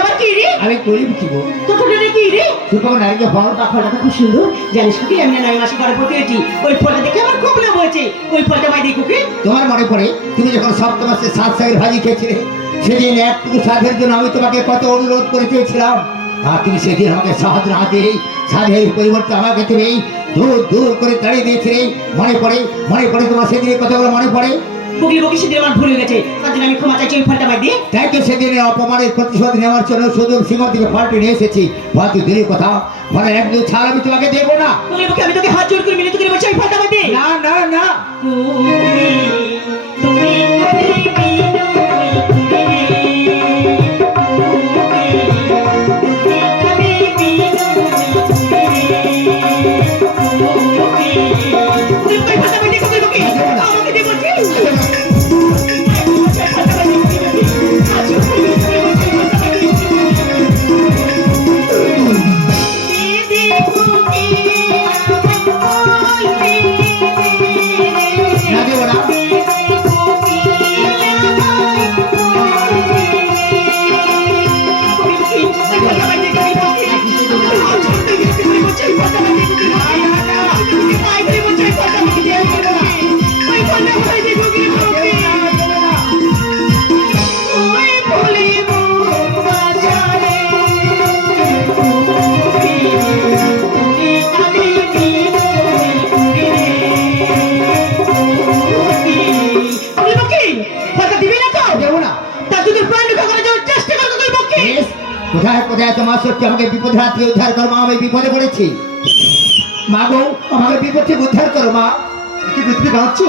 আবার কি রে? আমি করি কি গো? তো তোর কি রে? সুপার নারীকে ফল ফলটা খুব সুন্দর। জানিস কি আমি 9 মাস পরে প্রতিটি ওই ফলটা দেখে আমার খুব লোভ হয়েছে। ওই ফলটা ভাই দেখো কি? তোমার মনে পড়ে তুমি যখন সপ্তম মাসে 7 শাকের ভাজি খেয়েছিলে, সেদিন একটুকু স্বাদের জন্য আমি তোমাকে কত অনুরোধ করে চেয়েছিলাম, আর তুমি সেদিন আমাকে সাহায্য না দিয়ে স্বাদের পরিবর্তে আমাকে তুমি দূর দূর করে তাড়িয়ে দিয়েছিলে। মনে পড়ে তোমার সেদিনের কথাগুলো মনে পড়ে? বকি সেদিন আমার ভুল হয়ে গেছে, তার জন্য আমি ক্ষমা চাইছি ওই ফলটা ভাই দিয়ে। তাই তো সেদিনের অপমানের প্রতিশোধ নেওয়ার জন্য সুদূর সীমা থেকে ফলটি নিয়ে এসেছি। হয়তো দিনের কথা ফলের একদম ছাড় আমি তোমাকে দেবো না। বকি আমি তোকে হাত জোড় করে মিনতি করে বলছি ওই ফলটা ভাই দিয়ে। না না না, তুমি না দেবো না। কোথায় কোথায় তোমার সত্যি আমাকে বিপদ হাত থেকে উদ্ধার করো মা, আমি বিপদে পড়েছি। মা গো, আমাকে বিপদ থেকে উদ্ধার করো মা। কি পৃথিবী কাঁদছো?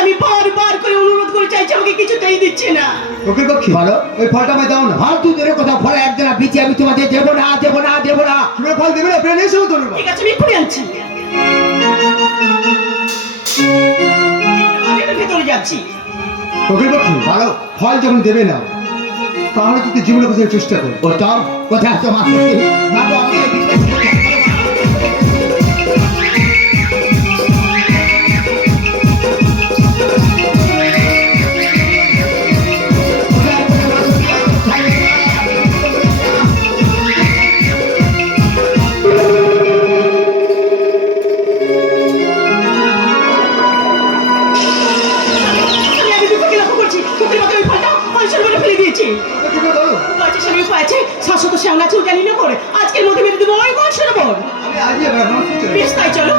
আমি বারবার করে অনুরোধ করে চাইছি, আমাকে কিছুতেই দিচ্ছে না। ওকে পক্ষী বলো। ওই ফলটা আমায় দাও না। ফালতু দূরে কোথাও ফলে একজনা পিছিয়ে আমি তোমাদের দেবো না দেবো না দেবো না। তুমি ফল দেবে না, প্রেম এসে ধরবে। ঠিক আছে, আমি এক্ষুনি আনছি। আমি একটু ভেতরে যাচ্ছি। ওকে পক্ষী বলো। ফল যখন দেবে না, তাহলে কিন্তু জীবনে কোথায় চেষ্টা করো। ও চল, কোথায় আছো মা? মা গো, আমাকে বিপদ থেকে উদ্ধার করো মা। আমি বিপদে লক্ষ্য করছি, কুকুরের মতো ওই ফলটা মানুষের মনে ফেলে দিয়েছি। তুমি বলো। বাচ্চা স্বামী উপায় আছে, শাশ্বত শ্যামলা চুল জানি না করে আজকের মধ্যে বেঁধে দেবো ওই বর্ষের বর। আমি আজই এবার আমার বেশ তাই চলো।